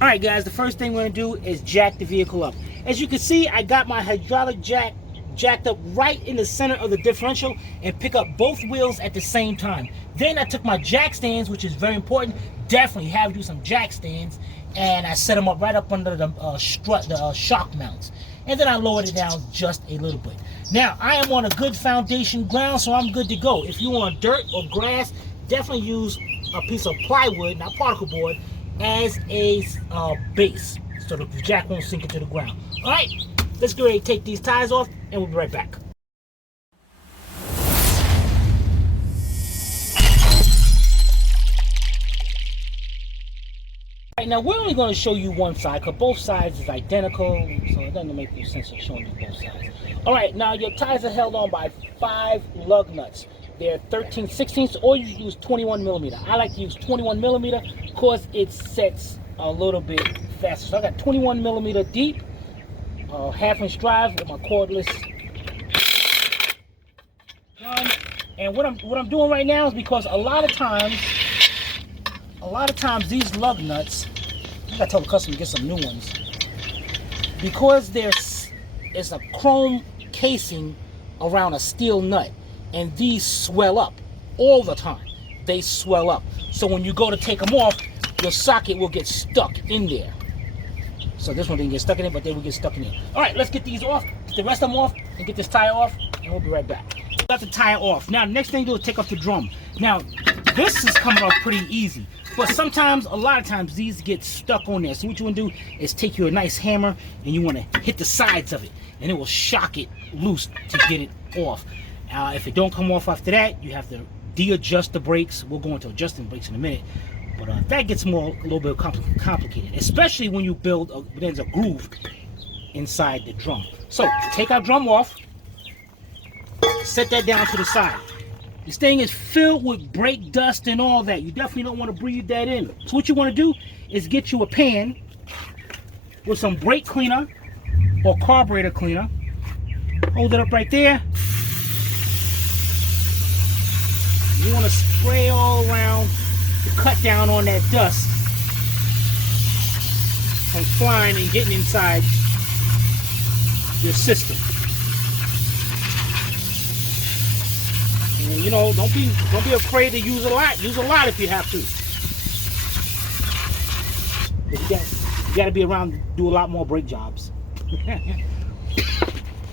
Alright guys, the first thing we're going to do is jack the vehicle up. As you can see, I got my hydraulic jack jacked up right in the center of the differential and pick up both wheels at the same time. Then I took my jack stands, which is very important. Definitely have you some jack stands, and I set them up right up under the strut, the shock mounts. And then I lowered it down just a little bit. Now, I am on a good foundation ground, so I'm good to go. If you want dirt or grass, definitely use a piece of plywood, not particle board, as a base, so the jack won't sink into the ground. All right, let's go ahead and take these tires off, and we'll be right back. All right, now we're only going to show you one side, because both sides is identical, so it doesn't make any sense of showing you both sides. All right, now your tires are held on by 5 lug nuts. They're 13/16, or you use 21 millimeter. I like to use 21 millimeter because it sets a little bit faster. So I got 21 millimeter deep, half-inch drive with my cordless gun. And what I'm doing right now is because a lot of times these lug nuts, I gotta tell the customer to get some new ones, because there's a chrome casing around a steel nut. And these swell up all the time. They swell up. So when you go to take them off, your socket will get stuck in there. So this one didn't get stuck in it, but they will get stuck in there. All right, let's get these off, get the rest of them off, and get this tire off, and we'll be right back. Got the tire off. Now, the next thing you do is take off the drum. Now, this is coming off pretty easy, but sometimes, a lot of times, these get stuck on there. So what you want to do is take you a nice hammer, and you want to hit the sides of it, and it will shock it loose to get it off. If it don't come off after that, you have to de-adjust the brakes. We'll go into adjusting brakes in a minute. But that gets a little bit complicated, especially when you build there's a groove inside the drum. So take our drum off, set that down to the side. This thing is filled with brake dust and all that. You definitely don't want to breathe that in. So what you want to do is get you a pan with some brake cleaner or carburetor cleaner. Hold it up right there. You want to spray all around to cut down on that dust from flying and getting inside your system. And you know, don't be afraid to use a lot. Use a lot if you have to. But you got to be around to do a lot more brake jobs.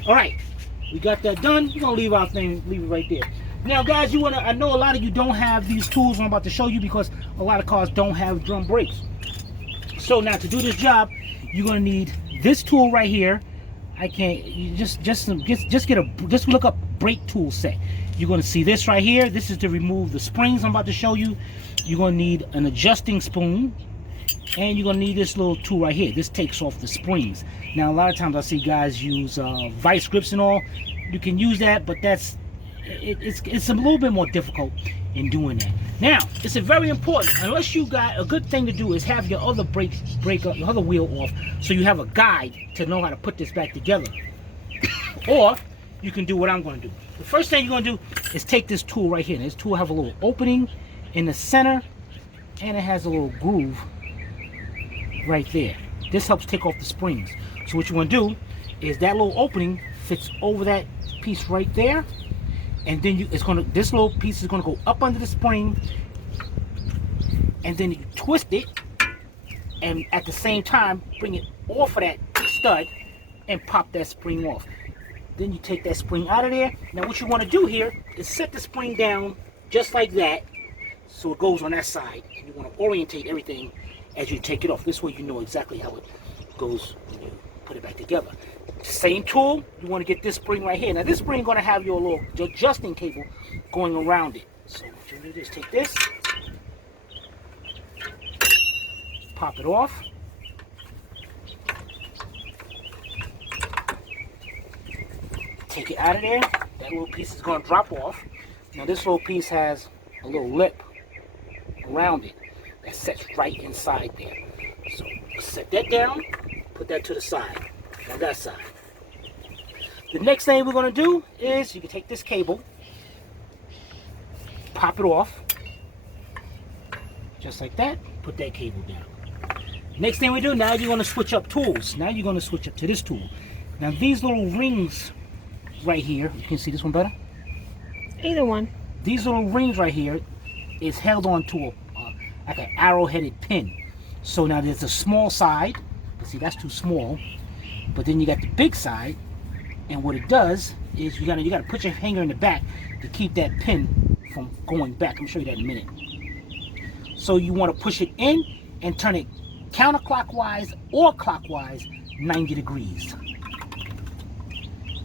All right, we got that done. We're gonna leave it right there. Now guys, I know a lot of you don't have these tools I'm about to show you because a lot of cars don't have drum brakes. So now to do this job, you're gonna need this tool right here. Just look up brake tool set. You're gonna see this right here. This is to remove the springs I'm about to show you. You're gonna need an adjusting spoon, and you're gonna need this little tool right here. This takes off the springs. Now a lot of times I see guys use vice grips and all. You can use that, but it's a little bit more difficult in doing that. Now, it's very important, unless you got a good thing to do is have your other your other wheel off, so you have a guide to know how to put this back together. Or you can do what I'm going to do. The first thing you're going to do is take this tool right here. This tool has a little opening in the center, and it has a little groove right there. This helps take off the springs. So what you want to do is that little opening fits over that piece right there. And then this little piece is gonna go up under the spring, and then you twist it, and at the same time bring it off of that stud and pop that spring off. Then you take that spring out of there. Now what you want to do here is set the spring down just like that, so it goes on that side. You want to orientate everything as you take it off. This way you know exactly how it goes when you put it back together. Same tool, you want to get this spring right here. Now this spring is going to have your little adjusting cable going around it. So what you do is take this, pop it off, take it out of there. That little piece is going to drop off. Now this little piece has a little lip around it that sets right inside there. So set that down, put that to the side. On that side. The next thing we're going to do is you can take this cable, pop it off, just like that, put that cable down. Next thing we do, now you're going to switch up tools. Now you're going to switch up to this tool. Now these little rings right here, you can see this one better? Either one. These little rings right here is held onto a like an arrow-headed pin. So now there's a small side. See, that's too small. But then you got the big side, and what it does is you gotta put your finger in the back to keep that pin from going back. I'm gonna show you that in a minute. So you want to push it in and turn it counterclockwise or clockwise 90 degrees.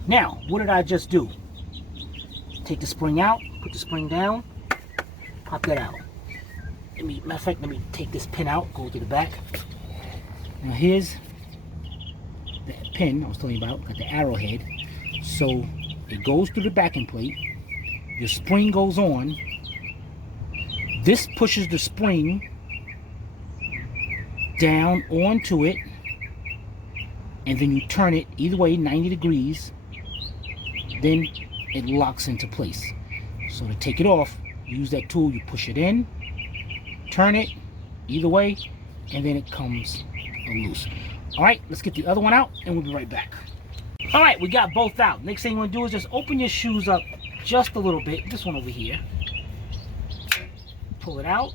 Now, what did I just do? Take the spring out, put the spring down, pop that out. Matter of fact, let me take this pin out, go to the back. Now here's the pin I was telling you about, got the arrowhead. So it goes through the backing plate, your spring goes on, this pushes the spring down onto it, and then you turn it either way 90 degrees, then it locks into place. So to take it off, use that tool, you push it in, turn it either way, and then it comes loose. All right, let's get the other one out and we'll be right back. All right, we got both out. Next thing you want to do is just open your shoes up just a little bit. This one over here. Pull it out.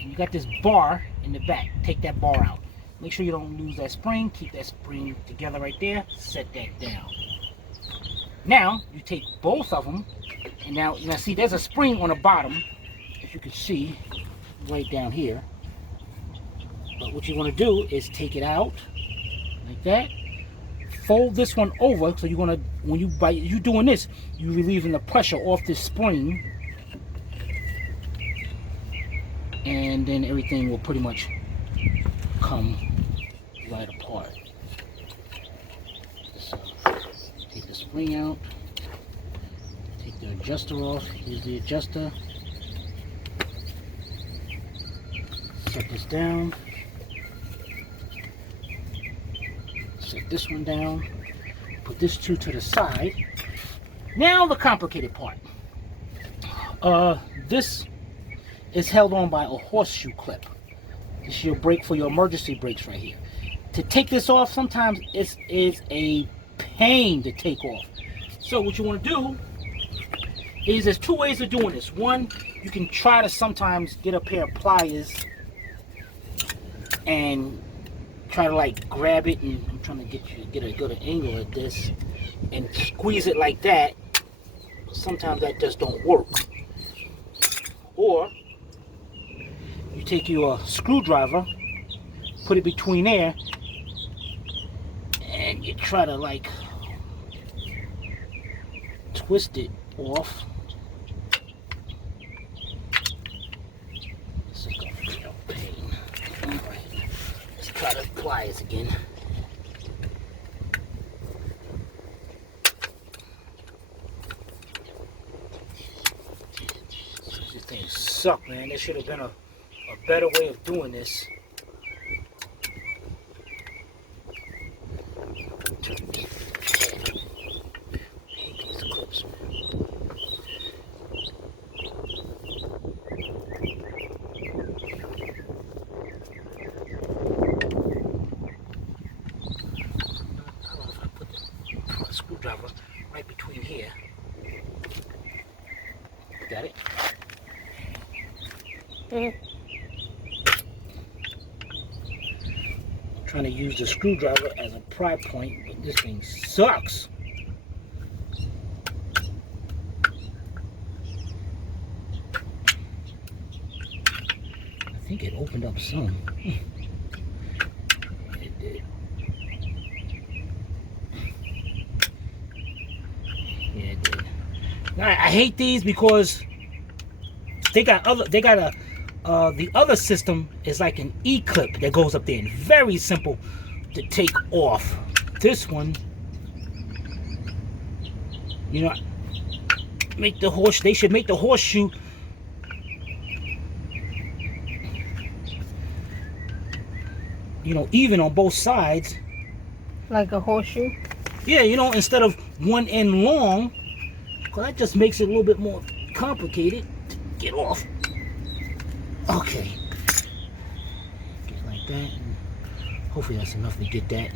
And you got this bar in the back. Take that bar out. Make sure you don't lose that spring. Keep that spring together right there. Set that down. Now, you take both of them. And now see, there's a spring on the bottom, if you can see, right down here. But what you want to do is take it out like that. Fold this one over, so you're gonna, when you doing this, you're relieving the pressure off this spring, and then everything will pretty much come right apart. So take the spring out, take the adjuster off. Here's the adjuster. Set this down. Set this one down. Put this two to the side. Now the complicated part. This is held on by a horseshoe clip. This is your brake for your emergency brakes right here. To take this off, sometimes it is a pain to take off. So what you want to do is, there's two ways of doing this. One, you can try to sometimes get a pair of pliers and try to like grab it, and I'm trying to get a good angle at this and squeeze it like that. Sometimes that just don't work. Or you take your screwdriver, put it between there, and you try to like twist it off. This is gonna be a pain. Alright, let's try to apply it again. These things suck, man. There should have been a better way of doing this. Screwdriver right between here. Got it? I'm trying to use the screwdriver as a pry point, but this thing sucks. I think it opened up some. It did. Yeah, it did. Now, I hate these because the other system is like an E-clip that goes up there, and very simple to take off. This one, you know, they should make the horseshoe even on both sides. Like a horseshoe? Yeah, instead of one end long, because that just makes it a little bit more complicated to get off. Okay. Get like that. Hopefully that's enough to get that.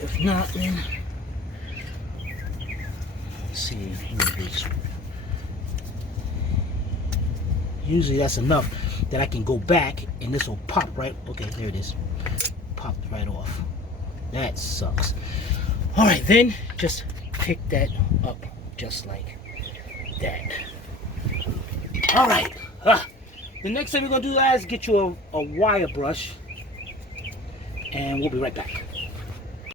If not, then let's see. Usually that's enough that I can go back and this will pop right. Okay, there it is. Popped right off. That sucks. All right, then just pick that up just like that. All right. The next thing we're gonna do is get you a wire brush, and we'll be right back.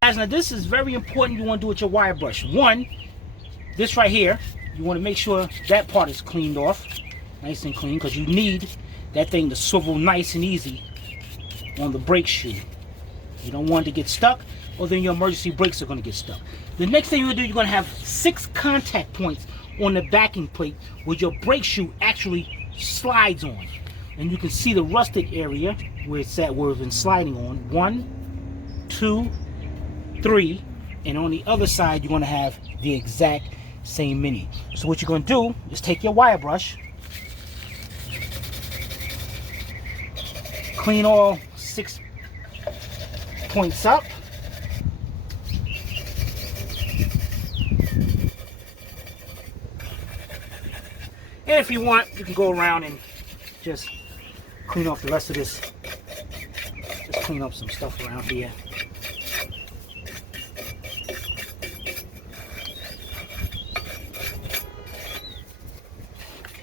Guys, now this is very important. You want to do with your wire brush. One, this right here, you want to make sure that part is cleaned off, nice and clean, because you need that thing to swivel nice and easy on the brake shoe. You don't want it to get stuck, or then your emergency brakes are going to get stuck. The next thing you're going to do, you're going to have 6 contact points on the backing plate where your brake shoe actually slides on. And you can see the rusted area where it's at, where it's been sliding on. 1, 2, 3, and on the other side you're going to have the exact same mini. So what you're going to do is take your wire brush, clean all 6 points up, and if you want, you can go around and just clean off the rest of this. Just clean up some stuff around here.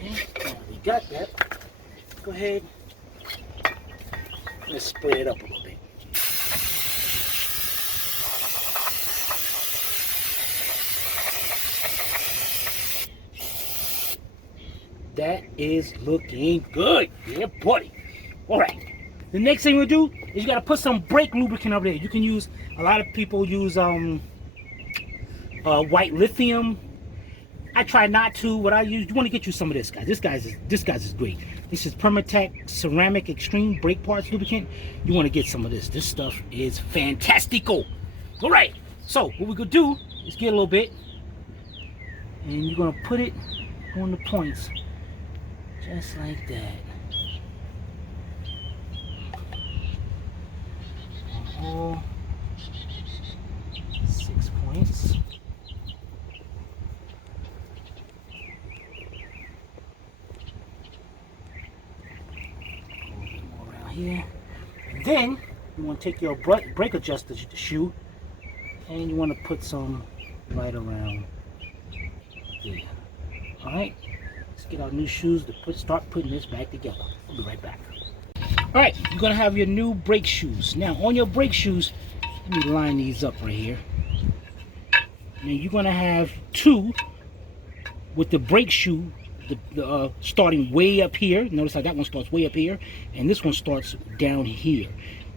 Okay, now we got that. Go ahead. Let's spray it up a little bit. That is looking good. Yeah, buddy. All right. The next thing we'll do is you got to put some brake lubricant over there. You can use, a lot of people use white lithium. I try not to. What I use, you want to get you some of this, guys. This guy's is great. This is Permatech Ceramic Extreme Brake Parts Lubricant. You want to get some of this. This stuff is fantastico. All right. So what we're gonna do is get a little bit, and you're gonna put it on the points. Just like that. On all 6 points. A little bit more around here. And then you want to take your brake adjuster shoe and you want to put some right around there. Alright? Get our new shoes to start putting this back together. We'll be right back. All right, you're gonna have your new brake shoes. Now on your brake shoes, let me line these up right here. Now you're gonna have 2 with the brake shoe, starting way up here. Notice how that one starts way up here, and this one starts down here.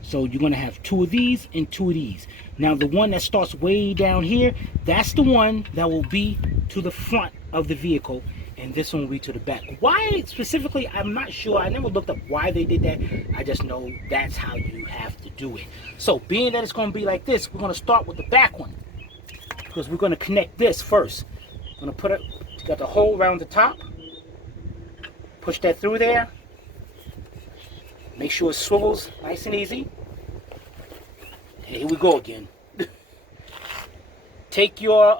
So you're gonna have 2 of these and 2 of these. Now the one that starts way down here, that's the one that will be to the front of the vehicle, and this one will be to the back. Why specifically, I'm not sure. I never looked up why they did that. I just know that's how you have to do it. So being that it's going to be like this, we're going to start with the back one, because we're going to connect this first. I'm going to put it, got the hole around the top, push that through there, make sure it swivels nice and easy. And here we go again. Take your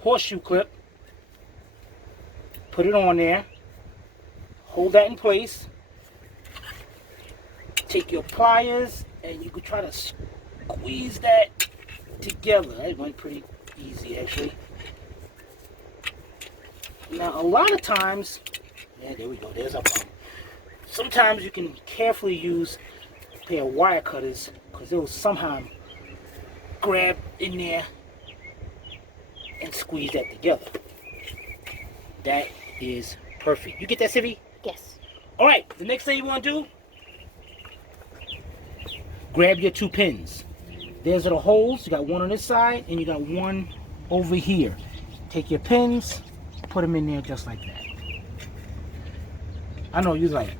horseshoe clip, put it on there, hold that in place, take your pliers and you can try to squeeze that together. That went pretty easy actually. Now a lot of times, yeah, there we go, there's our problem. Sometimes you can carefully use a pair of wire cutters because it will somehow grab in there and squeeze that together. That is perfect. You get that, Sivy? Yes. All right, the next thing you want to do, grab your 2 pins. There's the holes. You got one on this side and you got one over here. Take your pins, put them in there just like that. I know you're like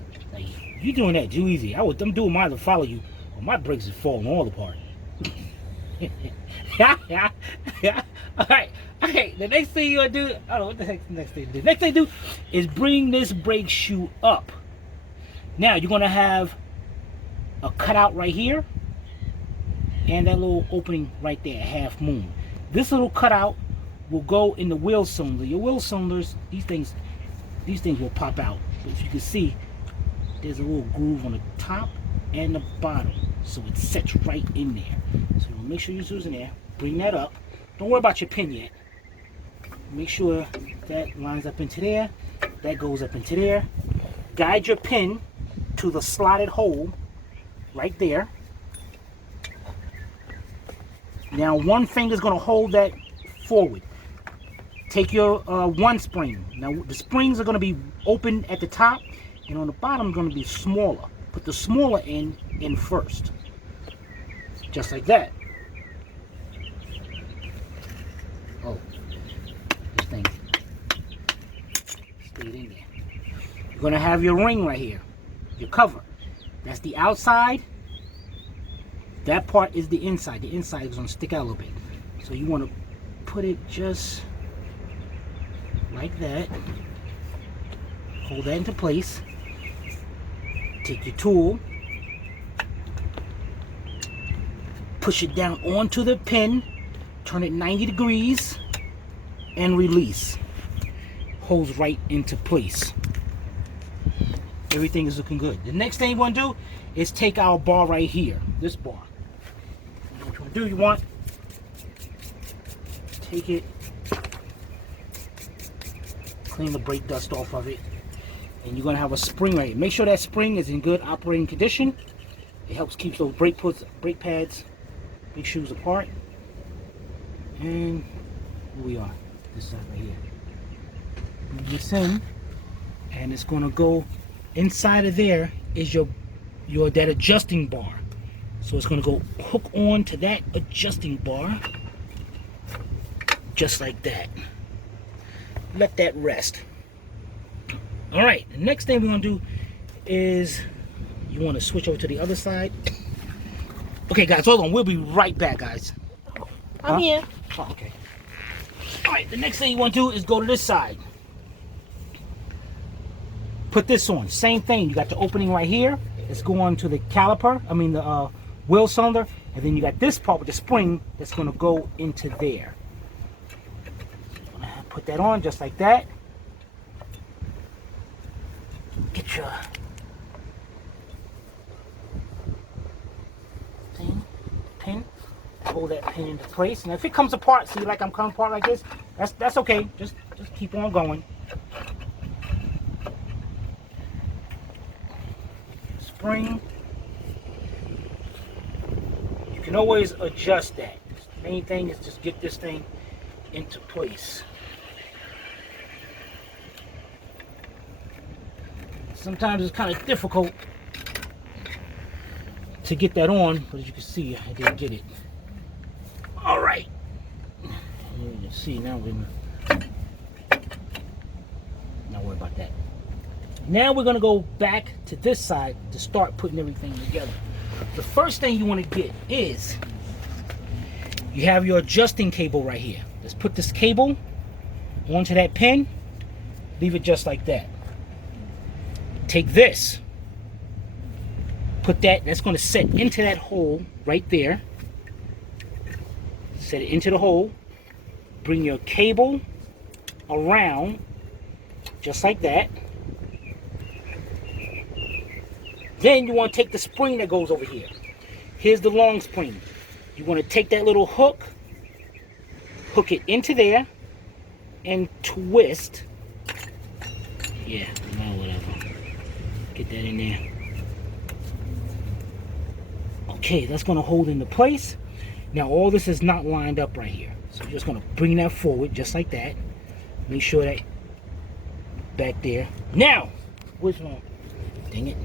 you doing that too easy. I'm doing mine to follow you. Well, my brakes are falling all apart. Yeah. All right. Okay, the next thing you're gonna do, I don't know what the heck the next thing to do. The next thing to do is bring this brake shoe up. Now you're gonna have a cutout right here, and that little opening right there, half moon. This little cutout will go in the wheel cylinder. Your wheel cylinders, these things will pop out. But if you can see, there's a little groove on the top and the bottom, so it sets right in there. So make sure you're using there. Bring that up. Don't worry about your pin yet. Make sure that lines up into there. That goes up into there. Guide your pin to the slotted hole right there. Now one finger is going to hold that forward. Take your one spring. Now the springs are going to be open at the top, and on the bottom going to be smaller. Put the smaller end in first. Just like that. Oh, this thing stayed in there. You're going to have your ring right here, your cover. That's the outside. That part is the inside. The inside is going to stick out a little bit. So you want to put it just like that. Hold that into place. Take your tool. Push it down onto the pin. Turn it 90 degrees. And release. Holds right into place. Everything is looking good. The next thing you want to do is take our bar right here. This bar. What you want to do, you want take it, clean the brake dust off of it, and you're going to have a spring right here. Make sure that spring is in good operating condition. It helps keep those brake pads, big shoes apart. And here we are, this side right here. Move this in, and it's going to go inside of there is your that adjusting bar. So it's going to go hook on to that adjusting bar, just like that. Let that rest. All right, the next thing we're going to do is you want to switch over to the other side. Okay, guys, hold on. We'll be right back, guys. I'm here. Oh, okay. All right, the next thing you want to do is go to this side. Put this on. Same thing. You got the opening right here. It's going to the caliper. I mean the wheel cylinder. And then you got this part with the spring that's going to go into there. Put that on just like that. Get your pin. Hold that pin into place. And if it comes apart, see, like I'm coming apart like this, that's okay. Just keep on going. Spring. You can always adjust that. The main thing is just get this thing into place. Sometimes it's kind of difficult to get that on, but as you can see, I did get it. All right. You can see now we're not worry about that. Now we're going to go back to this side to start putting everything together. The first thing you want to get is you have your adjusting cable right here. Let's put this cable onto that pin. Leave it just like that. Take this. Put that's going to set into that hole right there. Set it into the hole. Bring your cable around just like that. Then you want to take the spring that goes over here. Here's the long spring. You want to take that little hook, hook it into there, and twist. Yeah, no, whatever. Get that in there. Okay, that's going to hold into place. Now all this is not lined up right here. So you're just going to bring that forward just like that. Make sure that back there. Now, which one? Dang it.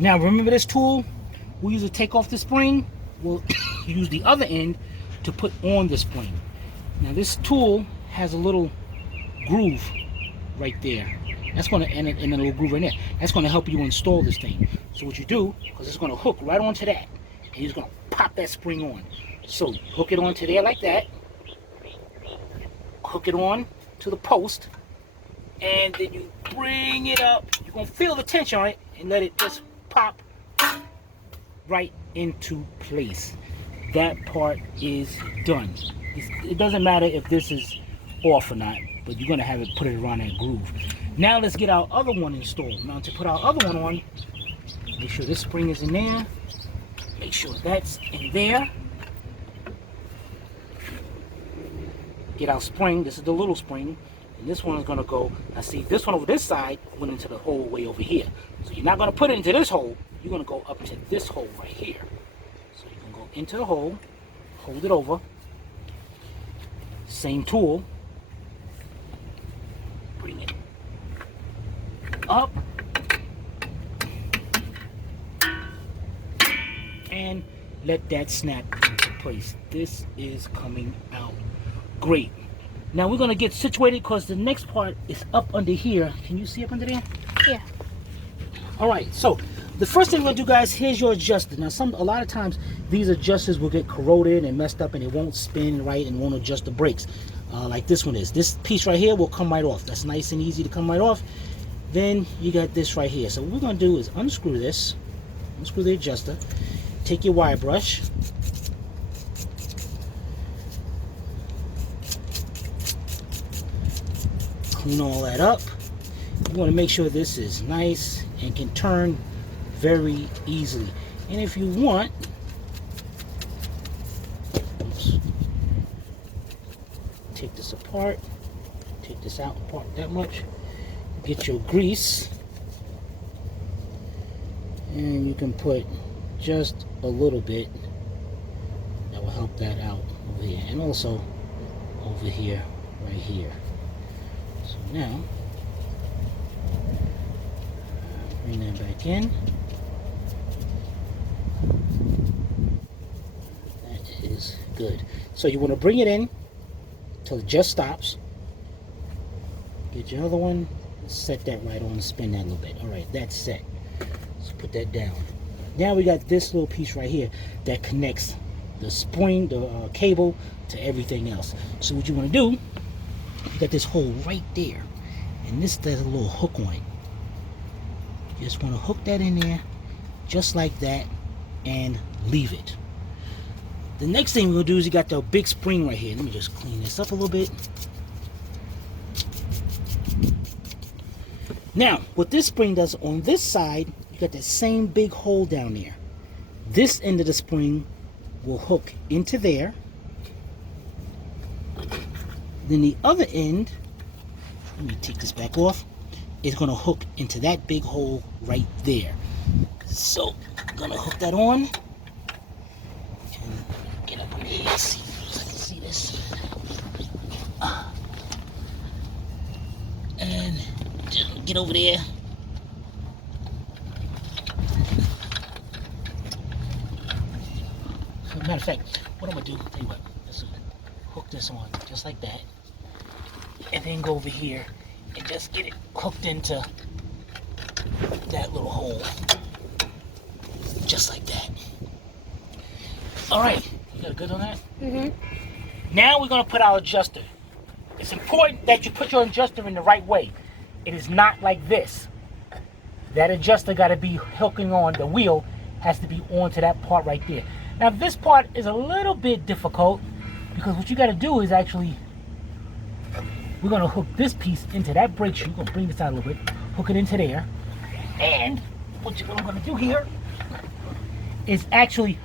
Now remember this tool? We'll use to take off the spring. We'll use the other end to put on the spring. Now this tool has a little groove right there. That's going to end it in a little groove right there. That's going to help you install this thing. So what you do, because it's going to hook right onto that, and you're just going to pop that spring on. So hook it onto there like that. Hook it on to the post, and then you bring it up. You're going to feel the tension on it and let it just pop right into place. That part is done. It doesn't matter if this is off or not, but you're gonna have it put it around that groove. Now let's get our other one installed. Now to put our other one on, make sure this spring is in there. Make sure that's in there. Get our spring. This is the little spring. And this one is going to go, I see this one over this side went into the hole way over here. So you're not going to put it into this hole. You're going to go up to this hole right here. So you can go into the hole, hold it over. Same tool. Bring it up. And let that snap into place. This is coming out great. Now we're going to get situated because the next part is up under here. Can you see up under there? Yeah. All right, so the first thing we're going to do, guys, here's your adjuster. Now a lot of times these adjusters will get corroded and messed up and it won't spin right and won't adjust the brakes like this one is. This piece right here will come right off. That's nice and easy to come right off. Then you got this right here. So what we're going to do is unscrew this, unscrew the adjuster. Take your wire brush, clean all that up. You want to make sure this is nice and can turn very easily. And if you want, oops, take this apart, take this out apart that much, get your grease, and you can put just a little bit. That will help that out over here, and also over here, right here. So now bring that back in. That is good. So you want to bring it in till it just stops. Get your other one, set that right on and spin that a little bit. All right, that's set. Let's put that down. Now we got this little piece right here that connects the spring, the cable to everything else. So what you want to do, you got this hole right there, and this has a little hook on it. You just want to hook that in there, just like that, and leave it. The next thing we're going to do is you got the big spring right here. Let me just clean this up a little bit. Now, what this spring does on this side, you got that same big hole down there. This end of the spring will hook into there. Then the other end, let me take this back off, is going to hook into that big hole right there. So, I'm going to hook that on. And get up over here, see if I can see this. And just get over there. Matter of fact, what I'm gonna do, tell you what, let's hook this on just like that, and then go over here and just get it hooked into that little hole, just like that. All right, you got a good on that? Mm-hmm. Now we're gonna put our adjuster. It's important that you put your adjuster in the right way. It is not like this. That adjuster got to be hooking on, the wheel has to be onto that part right there. Now this part is a little bit difficult because what you got to do is actually, we're going to hook this piece into that brake shoe. We're going to bring this out a little bit, hook it into there. And what I'm going to do here is actually,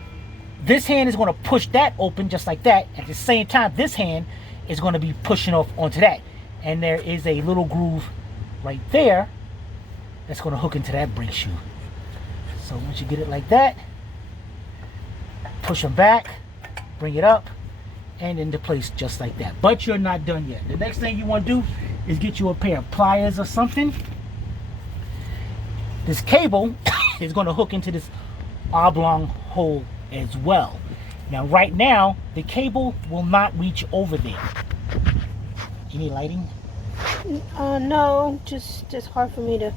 this hand is going to push that open just like that. At the same time, this hand is going to be pushing off onto that. And there is a little groove right there that's going to hook into that brake shoe. So once you get it like that, push them back, bring it up, and into place just like that. But you're not done yet. The next thing you want to do is get you a pair of pliers or something. This cable is going to hook into this oblong hole as well. Now right now, the cable will not reach over there. Any lighting? No, just hard for me to.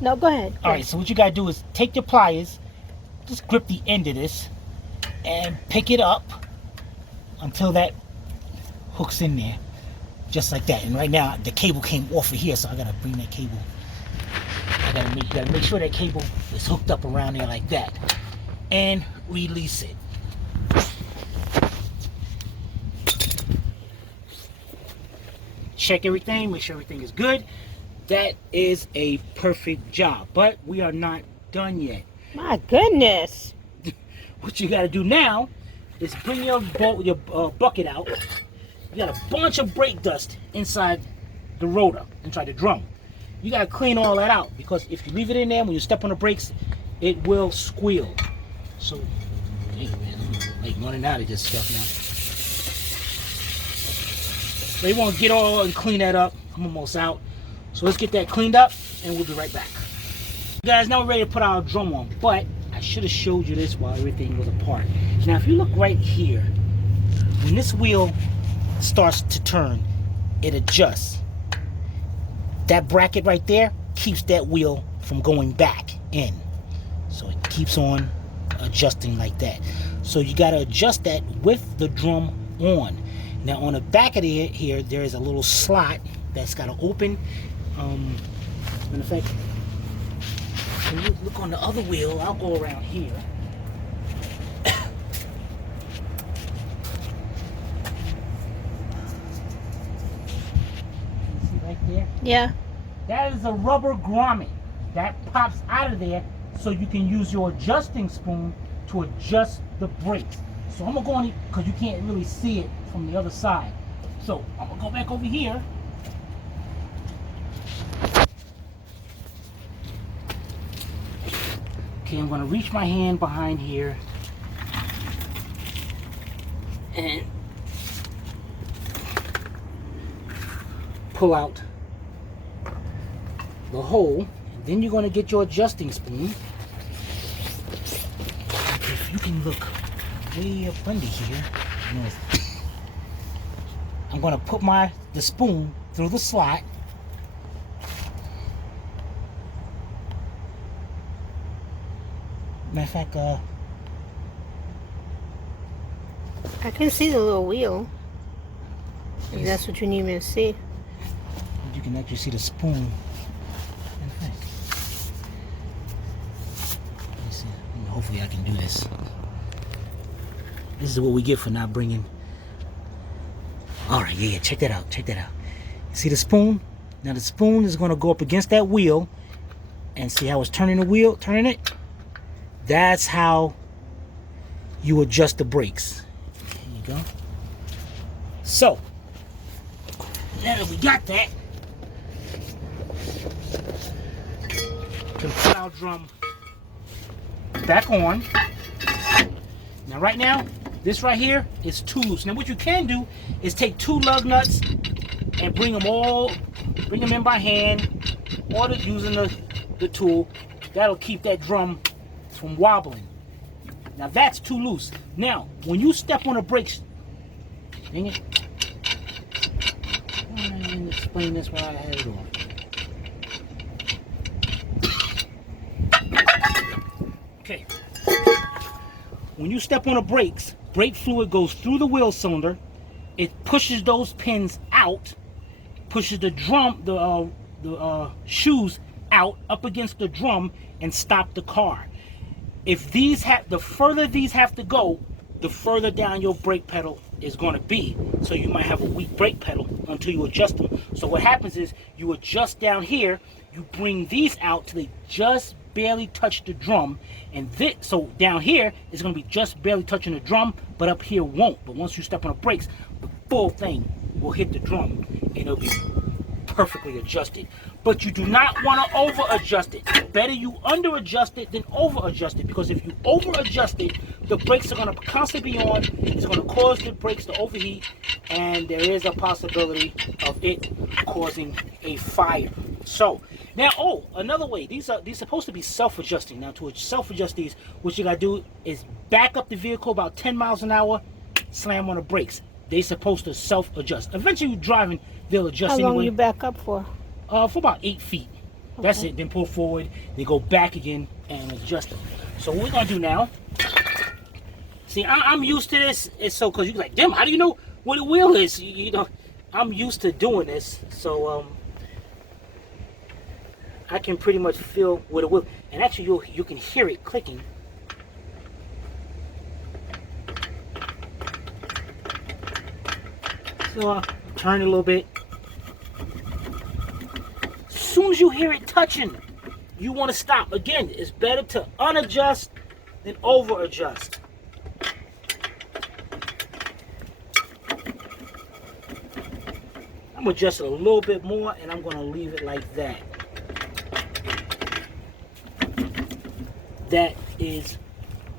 No, go ahead. All right, so what you got to do is take your pliers, just grip the end of this, and pick it up until that hooks in there, just like that. And right now the cable came off of here, so I gotta bring that cable. I gotta make sure that cable is hooked up around there like that. And release it. Check everything, make sure everything is good. That is a perfect job, but we are not done yet. My goodness. What you gotta do now is bring your bucket out. You got a bunch of brake dust inside the rotor, inside the drum. You gotta clean all that out, because if you leave it in there, when you step on the brakes, it will squeal. So, hey man, I'm like running out of this stuff now. So you want to get all and clean that up. I'm almost out. So let's get that cleaned up and we'll be right back. Guys, now we're ready to put our drum on, but I should have showed you this while everything was apart. Now if you look right here, when this wheel starts to turn, it adjusts. That bracket right there keeps that wheel from going back in. So it keeps on adjusting like that. So you got to adjust that with the drum on. Now on the back of here, there is a little slot that's got to open. In effect, when you look on the other wheel, I'll go around here. You see right there? Yeah. That is a rubber grommet that pops out of there, so you can use your adjusting spoon to adjust the brakes. So I'm gonna go on it because you can't really see it from the other side. So I'm gonna go back over here. Okay, I'm gonna reach my hand behind here and pull out the hole. And then you're gonna get your adjusting spoon. If you can look way up under here, I'm gonna put the spoon through the slot. Matter of fact, I can see the little wheel. If that's what you need me to see. You can actually see the spoon. In fact, let me see. Hopefully I can do this. This is what we get for not bringing. All right, yeah, check that out. Check that out. See the spoon? Now the spoon is going to go up against that wheel, and see how it's turning the wheel, turning it. That's how you adjust the brakes. There you go. So now that we got that, we can put our drum back on. Now right now, this right here is too loose. Now what you can do is take 2 lug nuts and bring them in by hand, or using the tool. That'll keep that drum from wobbling. Now that's too loose. Now when you step on the brakes, dang it, I didn't explain this while I had it on. Okay. When you step on the brakes, brake fluid goes through the wheel cylinder. It pushes those pins out, pushes the drum, the shoes out up against the drum, and stop the car. If the further these have to go, the further down your brake pedal is going to be. So you might have a weak brake pedal until you adjust them. So what happens is you adjust down here, you bring these out till they just barely touch the drum, and so down here is going to be just barely touching the drum, but up here won't. But once you step on the brakes, the full thing will hit the drum and it'll be perfectly adjusted. But you do not want to over adjust it. Better you under adjust it than over adjust it, because if you over adjust it, the brakes are going to constantly be on. It's going to cause the brakes to overheat, and there is a possibility of it causing a fire. So now, another way, these are supposed to be self-adjusting. Now to self-adjust these, what you got to do is back up the vehicle about 10 miles an hour, slam on the brakes. They're supposed to self-adjust. Eventually you're driving, they'll adjust anyway. How long you back up for? For about 8 feet. Okay. That's it. Then pull forward. They go back again and adjust them. So what we're gonna do now? See, I'm used to this. It's so because you're like, damn, how do you know what a wheel is? You know, I'm used to doing this. So I can pretty much feel where the wheel, and actually you can hear it clicking. So turn it a little bit. As soon as you hear it touching, you want to stop. Again, it's better to unadjust than over adjust. I'm gonna adjust it a little bit more, and I'm gonna leave it like that. That is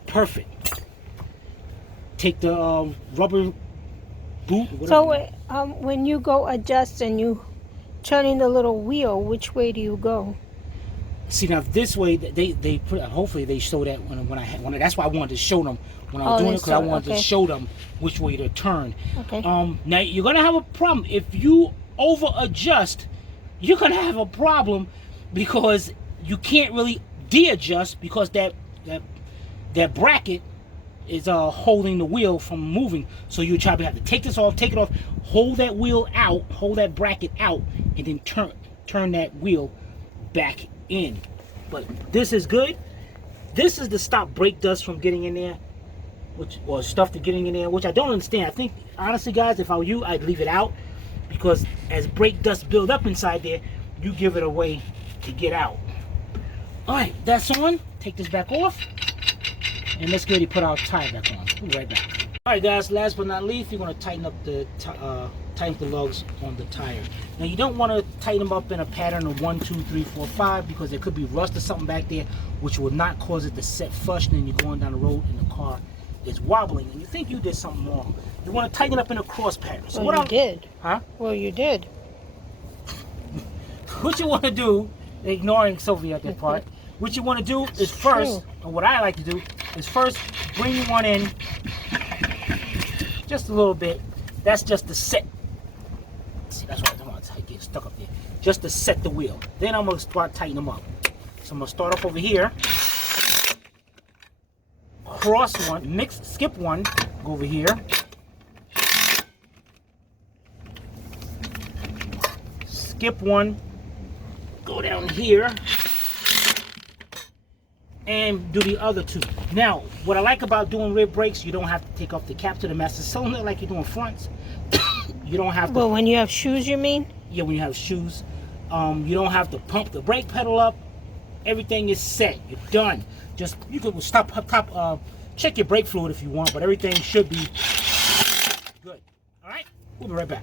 perfect. Take the rubber boot. So when you go adjust and you turn in the little wheel, which way do you go? See, now this way they put. Hopefully they show that when that's why I wanted to show them when I was doing it, because I wanted to show them which way to turn. Okay. Now you're gonna have a problem if you over adjust. You're gonna have a problem because you can't really de-adjust because that bracket is holding the wheel from moving. So you try to have to take this off, take it off, hold that wheel out, hold that bracket out, and then turn that wheel back in. But this is good. This is to stop brake dust from getting in there, or stuff to getting in there, which I don't understand. I think honestly, guys, if I were you, I'd leave it out, because as brake dust build up inside there, you give it a way to get out. All right, that's on. Take this back off, and let's get ready to put our tire back on. We'll be right back. All right, guys. Last but not least, you're going to tighten up the lugs on the tire. Now, you don't want to tighten them up in a pattern of 1, 2, 3, 4, 5, because there could be rust or something back there, which will not cause it to set flush. And then you're going down the road and the car is wobbling, and you think you did something wrong. You want to tighten it up in a cross pattern. So well, you did. Huh? Well, you did. What you want to do, ignoring Sophie at that part, what you want to do is first, or what I like to do, is first bring one in just a little bit. That's just to set. See, that's why I don't want to get stuck up there. Just to set the wheel. Then I'm going to start tightening them up. So I'm going to start off over here. Cross one, skip one, go over here. Skip one, go down here. And do the other two. Now, what I like about doing rear brakes, you don't have to take off the cap to the master cylinder like you're doing fronts. You don't have to. Well, when you have shoes, you mean? Yeah, when you have shoes. You don't have to pump the brake pedal up. Everything is set. You're done. Just, you can check your brake fluid if you want, but everything should be good. All right? We'll be right back.